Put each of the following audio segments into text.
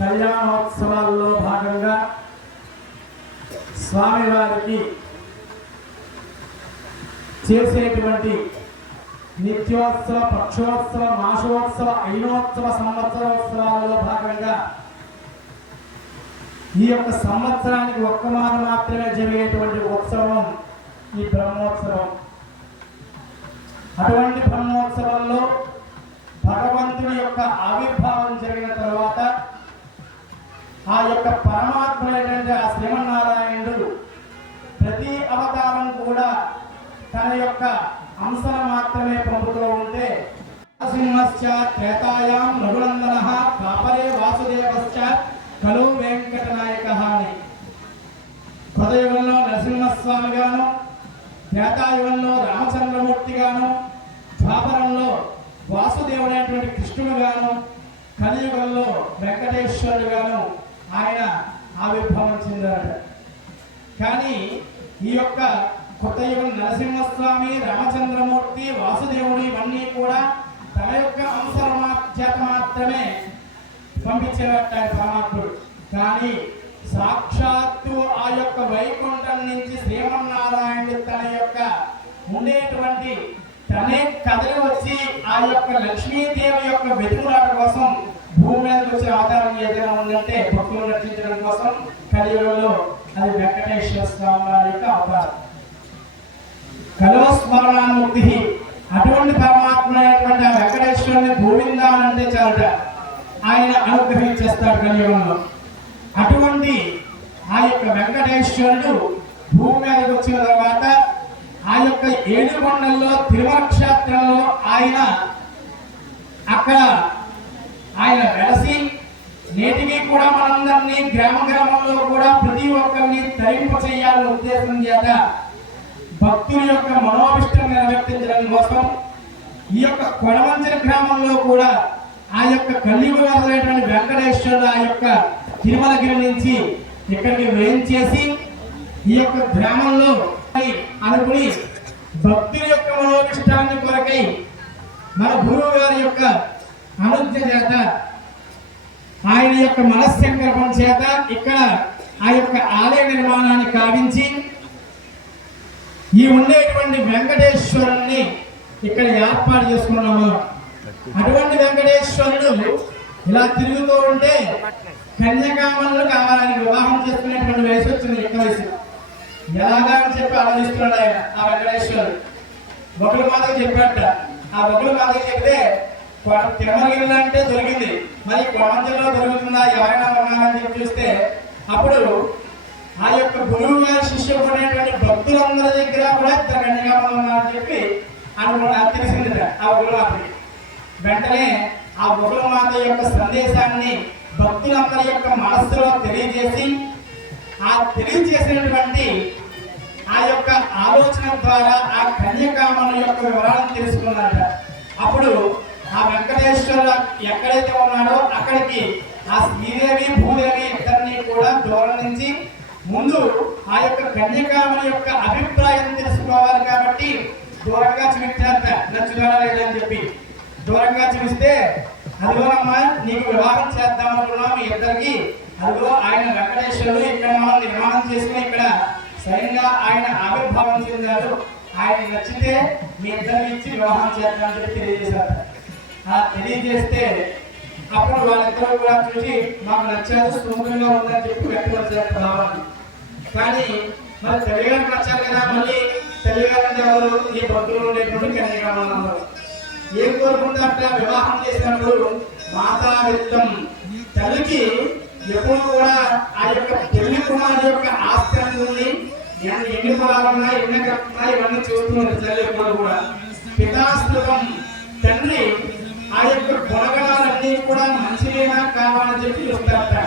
కళ్యాణోత్సవాల్లో భాగంగా స్వామివారికి చేసేటువంటి నిత్యోత్సవ పక్షోత్సవ మాసోత్సవ ఐనోత్సవ సంవత్సరోత్సవాలలో భాగంగా ఈ యొక్క సంవత్సరానికి ఒక్క మాట మాత్రమే జరిగేటువంటి ఉత్సవం ఈ బ్రహ్మోత్సవం. అటువంటి బ్రహ్మోత్సవంలో భగవంతుని యొక్క ఆవిర్భావం జరిగిన తర్వాత ఆ యొక్క పరమాత్మైనటువంటి ఆ శ్రీమన్నారాయణుడు ప్రతి అవతారం కూడా తన యొక్క అంశను మాత్రమే పంపుతూ ఉంటే సింహశ్చ త్రేతాయాం రఘునందన కాపరే వాసుదేవశ్చ కలు వెంకటనాయక అని. కృతయుగంలో నరసింహస్వామి గాను త్రేతాయుగంలో రామచంద్రమూర్తి గాను ద్వాపరంలో వాసుదేవుడైనటువంటి కృష్ణుడు గాను కలియుగంలో వెంకటేశ్వరుడు గాను ఆయన ఆవిర్భావం చెందారట. కానీ ఈ యొక్క కొత్త యుగం నరసింహస్వామి రామచంద్రమూర్తి వాసుదేవుడు ఇవన్నీ కూడా తన యొక్క అంశాల మా- మాత్రమే పంపించేవాట పరమాత్ముడు. కానీ సాక్షాత్తు ఆ యొక్క వైకుంఠం నుంచి శ్రీమన్నారాయణుడు తన యొక్క ఉండేటువంటి తనే కథలు వచ్చి ఆ యొక్క లక్ష్మీదేవి యొక్క వెతుకులాట కోసం భూమి మీద వచ్చే ఆధారం ఏదైనా ఉందంటే భక్తులు రక్షించడం కోసం కలియుగంలో అది వెంకటేశ్వర స్వామి వారి యొక్క అవతారం కలవస్మరణానుమూర్తి అటువంటి పరమాత్మ అయినటువంటి ఆ వెంకటేశ్వరుని గోవిందా అంటే చాలట ఆయన అనుగ్రహించేస్తాడు కలియుగంలో. అటువంటి ఆ యొక్క వెంకటేశ్వరుడు భూమి మీదకి వచ్చిన తర్వాత ఆ యొక్క ఏడుకొండల్లో తిరుమల క్షేత్రంలో ఆయన అక్కడ ఆయన వెలసి నేటికి కూడా మనందరినీ గ్రామ గ్రామంలో కూడా ప్రతి ఒక్కరిని తరింప చేయాలనే ఉద్దేశం చేత భక్తుల యొక్క మనోభిష్టం నెరవేర్తించడం కోసం ఈ యొక్క కొడవంచన గ్రామంలో కూడా ఆ యొక్క కలియుగ వరదైనటువంటి వెంకటేశ్వరుడు ఆ యొక్క తిరుమలగిరి నుంచి ఇక్కడికి వేయించేసి ఈ యొక్క గ్రామంలో అనుకుని భక్తుల యొక్క మనోభిష్టాన్ని కొరకై మన గురువు గారి యొక్క అనుజ్ఞ చేత ఆయన యొక్క మనస్సంకల్పం చేత ఇక్కడ ఆ యొక్క ఆలయ నిర్మాణాన్ని కావించి ఈ ఉండేటువంటి వెంకటేశ్వరుణ్ణి ఇక్కడ ఏర్పాటు చేసుకున్నాము. అటువంటి వెంకటేశ్వరుడు ఇలా తిరుగుతూ ఉంటే కన్యకామలను కావాలని వివాహం చేసుకునేటువంటి వయసు వచ్చింది ఎక్కువ వయసు. ఎలాగా అని చెప్పి ఆలోచిస్తున్నాడు ఆయన ఆ వెంకటేశ్వరుడు. ఒకరి మాతకి చెప్పాట ఆ ఒకరి మాతకి చెప్తే తిరుమలగిరిలో అంటే దొరికింది. మరి కోమంజల్లో దొరుకుతుందా? ఎవరైనా ఉన్నారని చెప్పి చూస్తే అప్పుడు ఆ యొక్క గురువు గారి శిష్యుడైనటువంటి భక్తులందరి దగ్గర కూడా ఇద్దరు కన్యకామలు ఉన్నారని చెప్పి అనుకున్నా తెలిసింది ఆ ఒకరు వెంటనే ఆ ఒకరు యొక్క సందేశాన్ని భక్తులందరి యొక్క మనస్సులో తెలియజేసి ఆ తెలియజేసినటువంటి ఆ యొక్క ఆలోచన ద్వారా ఆ కన్యకామల యొక్క వివరాలను తెలుసుకున్నారట. అప్పుడు ఆ వెంకటేశ్వర ఎక్కడైతే ఉన్నాడో అక్కడికి ఆ శ్రీదేవి భూదేవి ఇద్దరిని కూడా దూరం నుంచి ముందు ఆ యొక్క కన్యకామల యొక్క అభిప్రాయం తెలుసుకోవాలి కాబట్టి దూరంగా చూపించారట నచ్చుదానా లేదని చెప్పి. దూరంగా చూపిస్తే అదిగోనమ్మా నీకు వివాహం చేద్దాం అనుకున్నాం మీ ఇద్దరికి. అదిగో ఆయన వెంకటేశ్వరుడు ఇక్కడ మమ్మల్ని వివాహం చేసుకుని ఇక్కడ స్వయంగా ఆయన ఆవిర్భావం చెందారు. ఆయన నచ్చితే మీ ఇద్దరిని ఇచ్చి వివాహం చేద్దామని చెప్పి తెలియజేశారు. తెలియజేస్తే అప్పుడు వాళ్ళిద్దరూ కూడా చూసి మాకు నచ్చారు సుముఖంగా ఉందని చెప్పి వ్యక్తపరిచారు భావాన్ని. కానీ మరి తల్లిగారికి నచ్చారు కదా మళ్ళీ తల్లిగారు ఎవరు? ఈ భక్తులు ఉండేటువంటి కన్యకామన్నారు ఏం కోరుకుంటారంటే వివాహం చేసినప్పుడు మాతా విత్తం తల్లికి ఎప్పుడు కూడా ఆ యొక్క పెళ్ళి కుమారు యొక్క ఆస్తి ఉంది. ఎన్ని ఎన్ని పొలాలు ఉన్నాయి ఎన్ని కట్టున్నాయి ఇవన్నీ చూస్తున్నారు తల్లి ఎప్పుడు కూడా. పితాస్తుతం తండ్రి ఆ యొక్క పొలగడాలన్నీ కూడా మంచిగా కావాలని చెప్పి చెప్తారు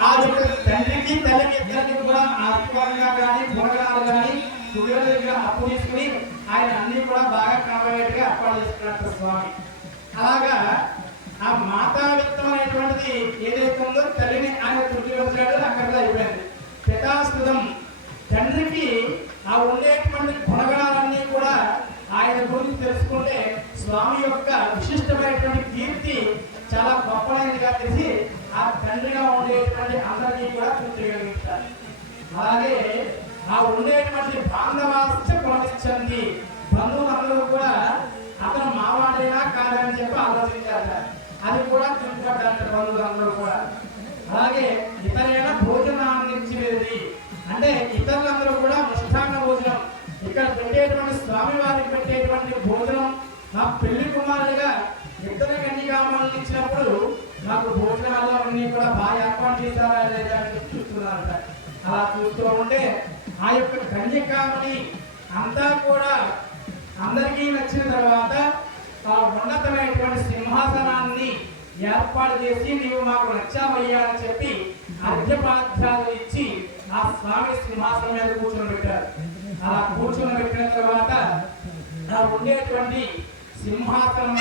ఆ యొక్క తండ్రికి తల్లికి ఇద్దరికి కూడా ఆర్థికంగా కానీ పొలగడాలు కానీ గుడిల దగ్గర అప్పు తీసుకుని ఆయన అన్ని కూడా బాగా కాపాడేట్టుగా అప్పాలు చేస్తున్నారు స్వామి. అలాగా ఆ మాతా విత్తం అనేటువంటిది ఏదైతే ఉందో తల్లిని ఆయన తృప్తి వచ్చాడో అక్కడ అయిపోయింది. పితాస్కృతం తండ్రికి ఆ ఉండేటువంటి గుణగణాలన్నీ కూడా ఆయన గురించి తెలుసుకుంటే స్వామి యొక్క విశిష్టమైనటువంటి కీర్తి చాలా గొప్పదైనదిగా తెలిసి ఆ తండ్రిగా ఉండేటువంటి అందరినీ కూడా గుర్తుగలిగిస్తారు అలాగే ఆ ఉండేటువంటి బాంధవాశ్చ ప్రవహించండి బంధువులందరూ కూడా అతను మావాడైనా కాదని చెప్పి ఆలోచించారు అది కూడా తిరుగుపడ్డారు బంధువులందరూ కూడా. అలాగే ఇతరేనా భోజనాన్ని వెళ్ళి అంటే ఇతరులందరూ కూడా ముష్టాంగ భోజనం. ఇక్కడ పెట్టేటువంటి స్వామివారికి పెట్టేటువంటి భోజనం నా పెళ్ళి కుమారుడిగా ఇద్దర కన్యకామాలను ఇచ్చినప్పుడు నాకు భోజనాలు అన్నీ కూడా బాగా ఏర్పాటు చేశారా లేదా అని చూస్తున్నారంట. అలా చూస్తూ ఉంటే ఆ యొక్క కన్యకామని అంతా కూడా అందరికీ నచ్చిన తర్వాత ఆ ఉన్నతమైనటువంటి సింహాసనాన్ని ఏర్పాటు చేసి నీవు మాకు నచ్చామయ్యా అని చెప్పి అర్ఘ్యపాధ్యాలు ఇచ్చి ఆ స్వామి సింహాసనం మీద కూర్చొని పెట్టారు. అలా కూర్చొని పెట్టిన తర్వాత ఉండేటువంటి సింహాసనం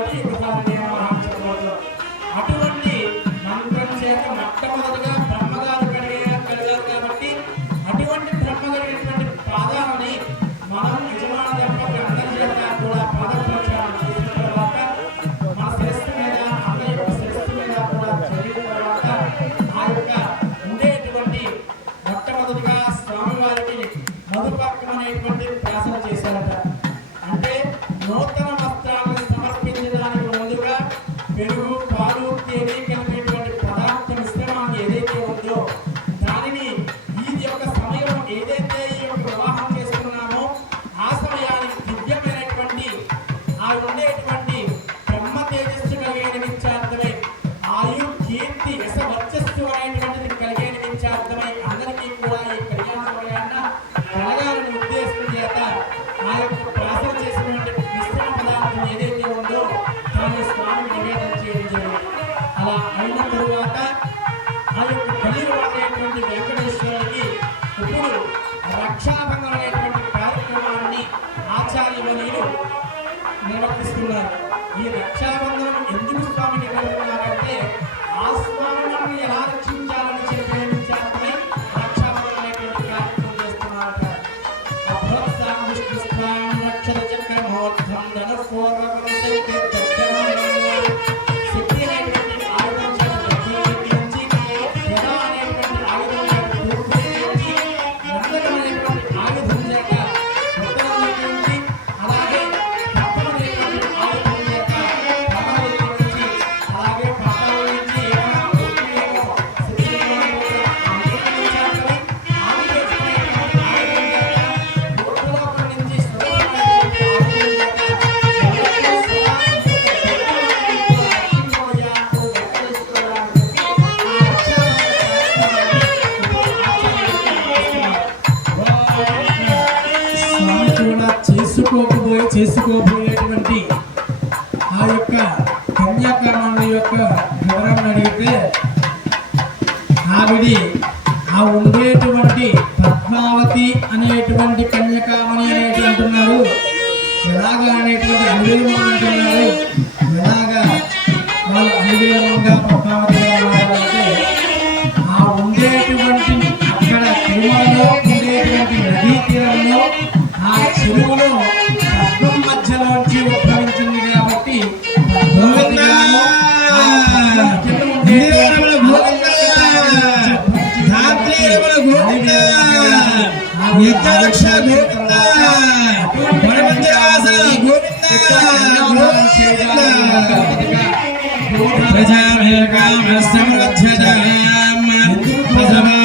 কথা నిర్వర్తిస్తున్నారు ఈ రక్షాబంధనం ఎందుకు స్వామి నిర్వహిస్తున్నారంటే ఆ స్వామి ఎలా తిరుమలలో ఉండేటువంటి నదీ తీరంలో ఆ చెరువులో పద్మం మధ్యలోంచి ఉద్భవించింది కాబట్టి పద్మావతిగాను, ఆ పద్మం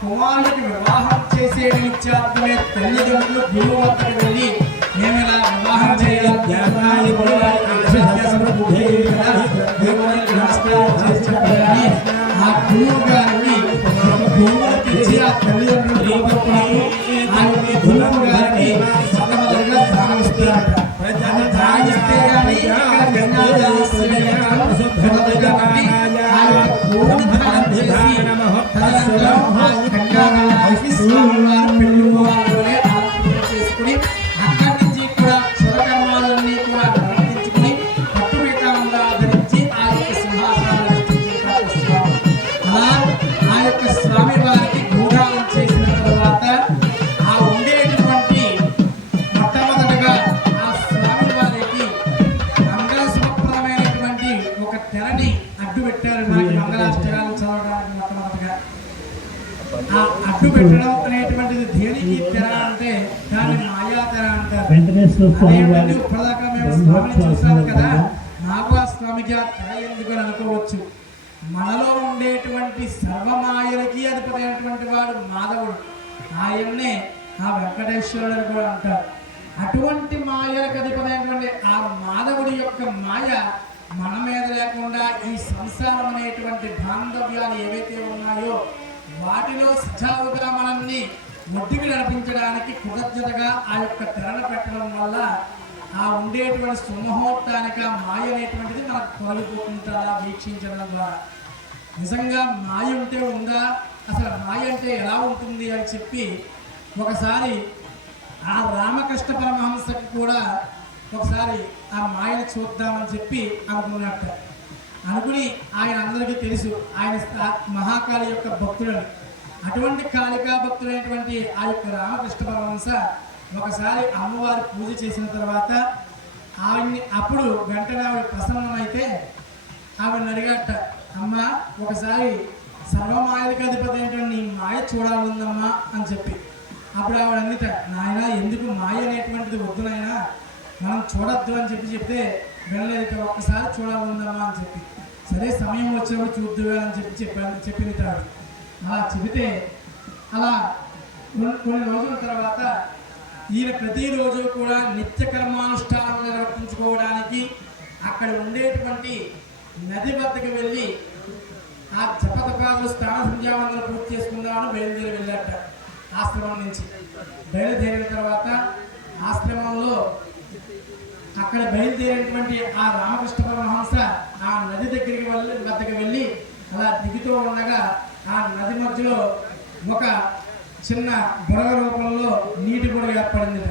కుమారుడికి వివాహం చేసే నిత్యార్థమే తల్లిదండ్రులు గురువు వద్దకు వెళ్ళి మేము ఇలా వివాహం చేయాలి ఆ గురువు గారిని ఒక గురువుకి ఇచ్చి ఆ తల్లిదండ్రులు దిగుతున్నప్పుడు ఆ యొక్క గురువు గారికి మొట్టమొదటిగా దానం ఇస్తారట దాన్ని దానం ఇప్పటిదాకా మేము స్వామిని చూసాము కదా నాకు ఆ స్వామికి ఆ తెర ఎందుకు అని అనుకోవచ్చు? మనలో ఉండేటువంటి సర్వమాయలకి అధిపతి అయినటువంటి వాడు మాధవుడు. ఆయన్నే ఆ వెంకటేశ్వరుడు అని కూడా అంటారు. అటువంటి మాయలకు అధిపతి అయినటువంటి ఆ మాధవుడి యొక్క మాయ మన మీద లేకుండా ఈ సంసారం అనేటువంటి బాంధవ్యాలు ఏవైతే ఉన్నాయో వాటిలో సజావుగా మనల్ని ఒడ్డుకి నడిపించడానికి కృతజ్ఞతగా ఆ యొక్క తెరను పెట్టడం వల్ల ఆ ఉండేటువంటి సుమహోత్తానికి ఆ మాయ అనేటువంటిది మనకు తొలగిపోతుంటారా వీక్షించడం ద్వారా. నిజంగా మాయ ఉంటే ఉందా అసలు మాయ అంటే ఎలా ఉంటుంది అని చెప్పి ఒకసారి ఆ రామకృష్ణ పరమహంసకు కూడా ఒకసారి ఆ మాయను చూద్దామని చెప్పి అనుకున్నట్ట. అనుకుని ఆయన అందరికీ తెలుసు ఆయన స్థా- మహాకాళి యొక్క భక్తుడని. అటువంటి కాళికా భక్తులైనటువంటి ఆ యొక్క రామకృష్ణ పరమహంస ఒకసారి అమ్మవారి పూజ చేసిన తర్వాత ఆవిడ్ని అప్పుడు వెంటనే ఆవిడ ప్రసన్నమైతే ఆవిడని అడిగట అమ్మ ఒకసారి సర్వమాయలకు అధిపతి అయినటువంటి నీ మాయ చూడాలందమ్మా అని చెప్పి. అప్పుడు ఆవిడ అందిట నాయన ఎందుకు మాయ అనేటువంటిది వద్దు నాయన మనం చూడొద్దు అని చెప్పి చెప్తే వెళ్ళలేదు ఒక్కసారి చూడాలందమ్మా అని చెప్పి. సరే సమయం వచ్చినప్పుడు చూద్దుగా అని చెప్పి చెప్పాను చెప్పింది తాడు అలా చెబితే అలా కొన్ని రోజుల తర్వాత ఈయన ప్రతిరోజు కూడా నిత్య కర్మానుష్ఠానం నిర్వర్తించుకోవడానికి అక్కడ ఉండేటువంటి నది వద్దకు వెళ్ళి ఆ జపతపాలు స్నాన సంధ్యావందనం పూర్తి చేసుకుందామని బయలుదేరి వెళ్ళాట ఆశ్రమం నుంచి. బయలుదేరిన తర్వాత ఆశ్రమంలో అక్కడ బయలుదేరినటువంటి ఆ రామకృష్ణ పరమహంస ఆ నది దగ్గరికి వెళ్ళి వద్దకు వెళ్ళి అలా దిగుతూ ఉండగా ఆ నది మధ్యలో ఒక చిన్న బుడగ రూపంలో నీటి బుడగ ఏర్పడింది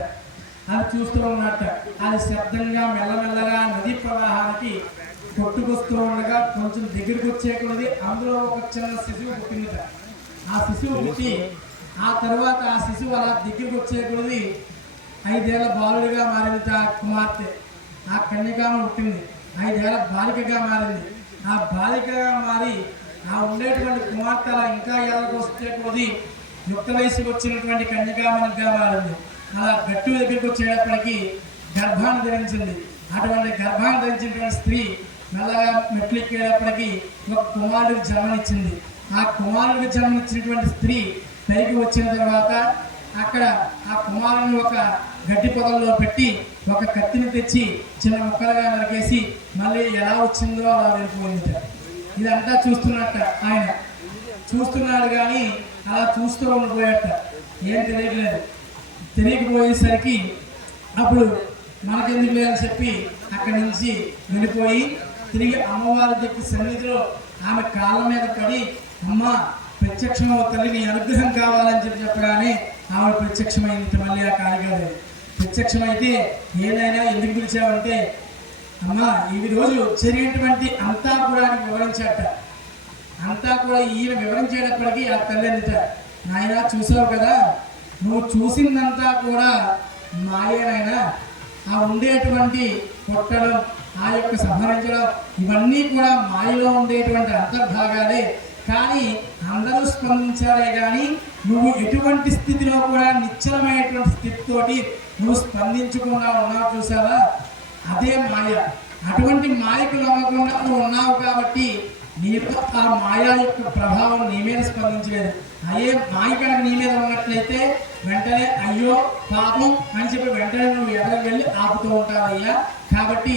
అది చూస్తూ ఉన్నట్ట అది శబ్దంగా మెల్లమెల్లగా నదీ ప్రవాహానికి కొట్టుకొస్తూ ఉండగా కొంచెం దగ్గరికి వచ్చేకున్నది అందులో ఒక చిన్న శిశువు పుట్టిందిట. ఆ శిశువు పుట్టి ఆ తర్వాత ఆ శిశువు అలా దగ్గరికి వచ్చేకున్నది ఐదేళ్ళ బాలుడిగా మారింది ఆ కుమార్తె. ఆ కన్యకామ పుట్టింది. ఐదేళ్ళ బాలికగా మారింది. ఆ బాలికగా మారి ఆ ఉండేటువంటి కుమార్తె అలా ఇంకా ఎలాగో వస్తే యుక్త వయసు వచ్చినటువంటి కన్యకామనిగా మారింది అలా గట్టు దగ్గరికి వచ్చేటప్పటికి గర్భాన్ని ధరించింది. అటువంటి గర్భాన్ని ధరించినటువంటి స్త్రీ మెల్లగా మెట్లు ఎక్కేటప్పటికి ఒక కుమారుడికి జన్మనిచ్చింది. ఆ కుమారుడికి జన్మనిచ్చినటువంటి స్త్రీ పైకి వచ్చిన తర్వాత అక్కడ ఆ కుమారుని ఒక గడ్డి పొదల్లో పెట్టి ఒక కత్తిని తెచ్చి చిన్న ముక్కలుగా నరికేసి మళ్ళీ ఎలా వచ్చిందో అలా వెళ్ళిపోయింది. ఇదంతా చూస్తున్నట్ట ఆయన. చూస్తున్నాడు కానీ అలా చూస్తూ ఉండిపోయాట ఏం తెలియట్లేదు. తెలియకపోయేసరికి అప్పుడు మనకెందుకు లేదని చెప్పి అక్కడి నుంచి వెళ్ళిపోయి తిరిగి అమ్మవారి చెప్పి సన్నిధిలో ఆమె కాళ్ళ మీద పడి అమ్మ ప్రత్యక్షం తల్లిని అనుగ్రహం కావాలని చెప్పి చెప్పగానే ఆమె ప్రత్యక్షమైంది మళ్ళీ ఆ కాళికాదేవి. ప్రత్యక్షమైతే ఏదైనా ఎందుకు పిలిచావంటే అమ్మ ఈ రోజు జరిగినటువంటి అంతా కూడా ఆయన వివరించాట. అంతా కూడా ఈయన వివరించేటప్పటికీ ఆ తల్లి అందుట నాయన చూసావు కదా నువ్వు చూసిందంతా కూడా మాయేనైనా ఆ ఉండేటువంటి కొట్టడం ఆ యొక్క సంహరించడం ఇవన్నీ కూడా మాయలో ఉండేటువంటి అంతర్భాగాలే. కానీ అందరూ స్పందించాలే కానీ నువ్వు ఎటువంటి స్థితిలో కూడా నిశ్చలమైనటువంటి స్థితితోటి నువ్వు స్పందించకుండా ఉన్నావు చూసావా? అదే మాయ. అటువంటి మాయకు నమ్మకుండా నువ్వు ఉన్నావు కాబట్టి నీ యొక్క ఆ మాయా యొక్క ప్రభావం నీ మీద స్పందించలేదు. అయ్యే మాయ కనుక నీ మీద ఉన్నట్లయితే వెంటనే అయ్యో పాపం అని చెప్పి వెంటనే నువ్వు ఎడలకు వెళ్ళి ఆపుతూ ఉంటావయ్యా. కాబట్టి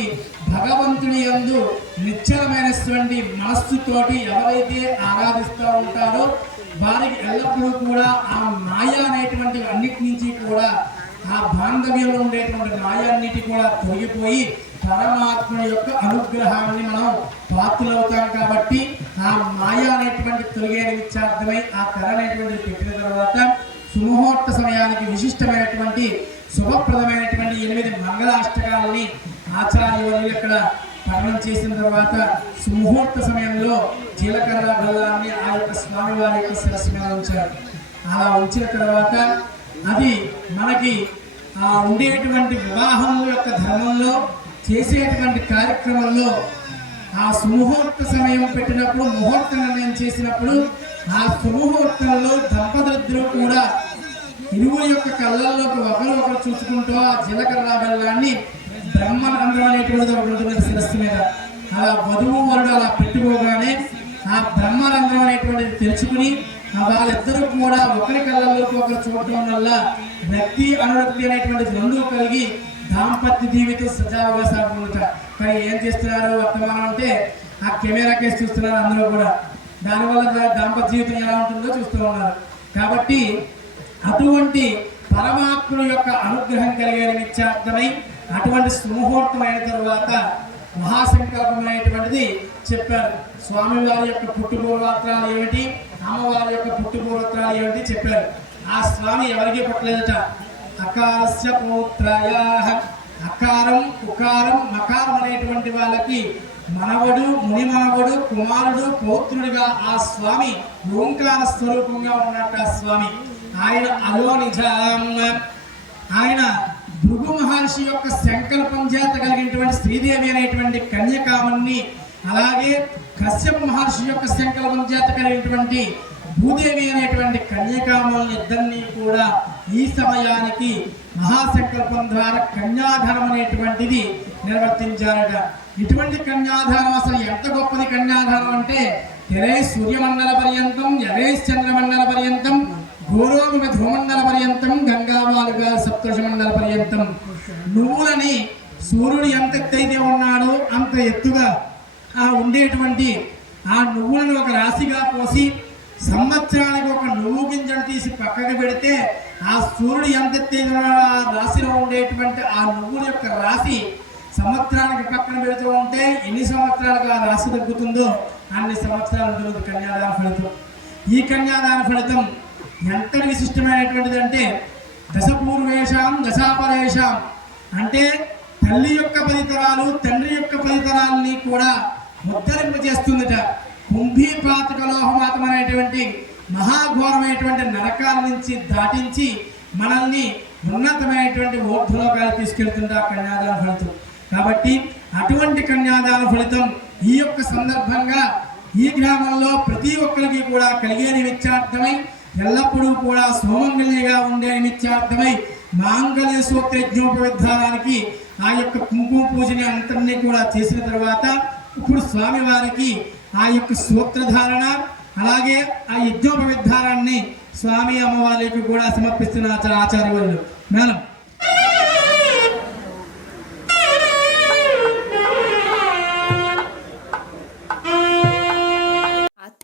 భగవంతుని యందు నిశ్చలమైనటువంటి మనస్సుతోటి ఎవరైతే ఆరాధిస్తూ ఉంటారో వారికి ఎల్లప్పుడూ కూడా ఆ మాయ అనేటువంటి అన్నిటి నుంచి కూడా ఆ బాంధవ్యంలో ఉండేటువంటి మాయాన్నిటి కూడా తొలగిపోయి పరమాత్ముని యొక్క అనుగ్రహాన్ని మనం పాత్రలవుతాం కాబట్టి ఆ మాయ అనేటువంటి తొలగే నిత్యార్థమై ఆ తెర అనేటువంటి పెట్టిన తర్వాత సుముహూర్త సమయానికి విశిష్టమైనటువంటి శుభప్రదమైనటువంటి ఎనిమిది మంగళాష్టకాలని ఆచార్యులు ఇక్కడ పఠనం చేసిన తర్వాత సుముహూర్త సమయంలో జీలకర్ర బెల్లాన్ని ఆ యొక్క స్వామివారి యొక్క శిరస్సు మీద ఉంచారు. అలా ఉంచిన తర్వాత అది మనకి ఆ ఉండేటువంటి వివాహం యొక్క ధర్మంలో చేసేటువంటి కార్యక్రమంలో ఆ సుముహూర్త సమయం పెట్టినప్పుడు ముహూర్త నిర్ణయం చేసినప్పుడు ఆ సుముహూర్తంలో దంపతులిద్దరూ కూడా ఇరువురి యొక్క కళ్ళల్లోకి ఒకరు ఒకరు చూసుకుంటూ ఆ జీలకర్ర బెల్లాన్ని బ్రహ్మరంధ్రం అనేటువంటిది ఒకటి ఉంటుంది శిరస్సు మీద. అలా వధువు వరుడు అలా పెట్టుకోగానే ఆ బ్రహ్మరంధ్రం అనేటువంటిది తెరుచుకుని వాళ్ళిద్దరూ కూడా ఒకరి కళ్ళల్లోకి ఒకరు చూడటం వల్ల వ్యక్తి అనురక్తి అనేటువంటి రెండు కలిగి దాంపత్య జీవితం సజావుగా సాగుతుందట. కానీ ఏం చేస్తున్నారు వర్తమానం అంటే ఆ కెమెరా కేసు చూస్తున్నారు అందరూ కూడా. దానివల్ల దాంపత్య జీవితం ఎలా ఉంటుందో చూస్తూ ఉన్నారు. కాబట్టి అటువంటి పరమాత్మ యొక్క అనుగ్రహం కలిగే నిత్యార్థమై అటువంటి సుముహూర్తం అయిన తరువాత మహాసంకల్పమైనటువంటిది చెప్పారు. స్వామివారి యొక్క పుట్టుపూర్వత్రాలు ఏమిటి? అమ్మవారి యొక్క పుట్టుపూర్వత్రాలు ఏమిటి చెప్పారు. ఆ స్వామి ఎవరికి పుట్టలేదట? అకారస్య పౌత్రయా అకారం ఉకారం మకారం అనేటువంటి వాళ్ళకి మనవడు మునిమనవడు కుమారుడు పౌత్రుడిగా ఆ స్వామి ఓంకార స్వరూపంగా ఉన్నట్టు ఆ స్వామి. ఆయన అలో నిజాం ఆయన భృగు మహర్షి యొక్క సంకల్పం చేత కలిగినటువంటి శ్రీదేవి అనేటువంటి కన్యకామన్ని అలాగే కశ్యప మహర్షి యొక్క సంకల్పం చేత కలిగినటువంటి భూదేవి అనేటువంటి కన్యకామల్ని ఇద్దరిని కూడా ఈ సమయానికి మహాసంకల్పం ద్వారా కన్యాధారం అనేటువంటిది నిర్వర్తించారట. ఇటువంటి కన్యాధారం అసలు ఎంత గొప్పది కన్యాధారం అంటే ఎరే సూర్యమండల పర్యంతం ఎరే చంద్రమండల పర్యంతం గోరోగమ ధ్రువమండల పర్యంతం గంగామాలుగా సప్తష మండల పర్యంతం నువ్వులని సూర్యుడు ఎంత ఎత్తైతే ఉన్నాడో అంత ఎత్తుగా ఆ ఉండేటువంటి ఆ నువ్వులను ఒక రాశిగా పోసి సంవత్సరానికి ఒక నువ్వు గింజను తీసి పక్కకు పెడితే ఆ సూర్యుడు ఎంత ఎత్తైతే ఉన్నాడో ఆ రాశిలో ఉండేటువంటి ఆ నువ్వుల యొక్క రాశి సంవత్సరానికి పక్కన పెడుతూ ఉంటే ఎన్ని సంవత్సరాలకు ఆ రాశి తగ్గుతుందో అన్ని సంవత్సరాలు ఉంటుంది కన్యాదాన ఫలితం. ఈ కన్యాదాన ఫలితం ఎంత విశిష్టమైనటువంటిది అంటే దశపూర్వేషాం దశాపరేషాం. అంటే తల్లి యొక్క పదితరాలు తండ్రి యొక్క పదితరాలని కూడా ఉద్ధరింపజేస్తుందట. కుంభీపాతక లోహమాతం అనేటువంటి మహాఘోరమైనటువంటి నరకాల నుంచి దాటించి మనల్ని ఉన్నతమైనటువంటి ఓర్ధలోకాలు తీసుకెళ్తుంది ఆ కన్యాదాన ఫలితం. కాబట్టి అటువంటి కన్యాదాన ఫలితం ఈ యొక్క సందర్భంగా ఈ గ్రామంలో ప్రతి ఒక్కరికి కూడా కలిగే నిమిత్యార్థమై ఎల్లప్పుడూ కూడా సోమంగల్యగా ఉండే నిత్యార్థమై మాంగళ్య సూత్ర యజ్ఞోపవిధానానికి ఆ యొక్క కుంకుమ పూజని అంతటినీ కూడా చేసిన తర్వాత ఇప్పుడు స్వామివారికి ఆ యొక్క సూత్రధారణ అలాగే ఆ యజ్ఞోపవిధానాన్ని స్వామి అమ్మవారికి కూడా సమర్పిస్తున్న ఆచార ఆచార్యులు మేడం